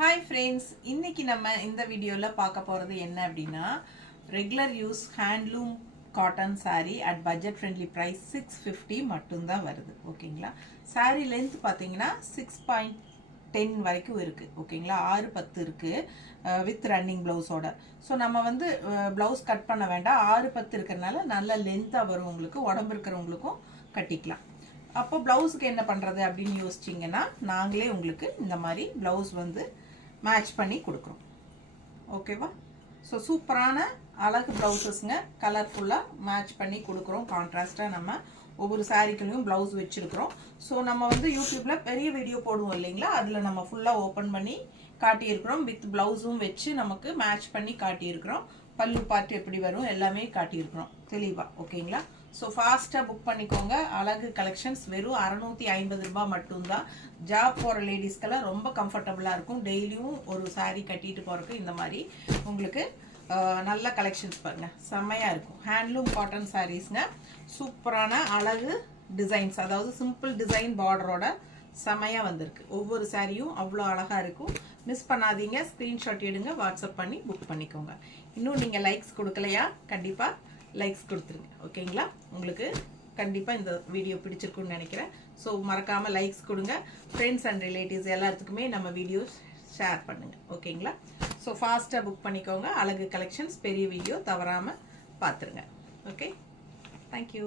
Hi friends, இன்னைக்கு நம்ம இந்த வீடியோல பார்க்க போறது என்ன அப்படினா regular use handloom cotton saree at budget friendly price 650 மட்டும் தான் வருது. ஓகேங்களா? saree length பாத்தீங்கன்னா 6.10 வரைக்கும் இருக்கு. ஓகேங்களா? 6-10 இருக்கு with running blouse ஓட. சோ நம்ம வந்து blouse கட் பண்ண வேண்டாம். 6-10 இருக்கறனால நல்ல லெந்தா வரும் உங்களுக்கு. உடம்பு இருக்கறவங்களுக்கும் கட்டிக்கலாம். அப்போ ப்ளவுஸ்க்கு என்ன பண்றது அப்படினு யோசிச்சீங்கன்னா நாங்களே உங்களுக்கு இந்த மாதிரி ப்ளவுஸ் வந்து மேட்ச் பண்ணி கொடுக்கிறோம். ஓகேவா? சோ சூப்பரான அழகு ப்ளவுசஸ்ங்க கலர்ஃபுல்லா மேட்ச் பண்ணி கொடுக்கிறோம். கான்ட்ராஸ்டா நம்ம ஒவ்வொரு சாரிக்குலயும் ப்ளவுஸ் வெச்சிருக்கோம். சோ நம்ம வந்து YouTubeல பெரிய வீடியோ போடுவோம் இல்லீங்களா? அதுல நம்ம ஃபுல்லா ஓபன் பண்ணி காட்டி இருக்கோம். வித் ப்ளவுஸும் வெச்சு நமக்கு மேட்ச் பண்ணி காட்டி இருக்கோம். பல்லு பார்ட் எப்படி வரும் எல்லாமே காட்டி இருக்கோம் தெளிவா. ஓகேங்களா? சோ ஃபாஸ்டா புக் பண்ணிக்கோங்க. அழகு கலெக்ஷன்ஸ் வெறும் 650 ரூபாய் மட்டும் தான். ஜாப் போற லேடிஸ்க்கெல்லாம் ரொம்ப கம்ஃபர்ட்டபிளா இருக்கும். டெய்லியும் ஒரு saree கட்டிட்டு போறதுக்கு இந்த மாதிரி உங்களுக்கு நல்ல கலெக்ஷன்ஸ் பாருங்க. செமையா இருக்கும். ஹேண்ட்லூம் காட்டன் சாரீஸ்ங்க. சூப்பரான அழகு டிசைன்ஸ், அதாவது சிம்பிள் டிசைன் பார்டரோட செமையா வந்திருக்கு. ஒவ்வொரு சாரியும் அவ்வளோ அழகா இருக்கும். மிஸ் பண்ணாதீங்க. ஸ்கிரீன்ஷாட் எடுங்க, வாட்ஸ்அப் பண்ணி புக் பண்ணிக்கோங்க. இன்னும் நீங்க லைக்ஸ் கொடுக்கலையா? கண்டிப்பா லைக்ஸ் கொடுத்துருங்க. ஓகேங்களா? உங்களுக்கு கண்டிப்பா இந்த வீடியோ பிடிச்சிருக்கும்னு நினைக்கிறேன். ஸோ மறக்காம லைக்ஸ் கொடுங்க. ஃப்ரெண்ட்ஸ் அண்ட் ரிலேட்டிவ்ஸ் எல்லாத்துக்குமே நம்ம வீடியோஸ் ஷேர் பண்ணுங்க. ஓகேங்களா? ஸோ ஃபாஸ்ட்டாக புக் பண்ணிக்கோங்க. அழகு கலெக்ஷன்ஸ் பெரிய வீடியோ தவறாமல் பார்த்துருங்க. Okay, thank you.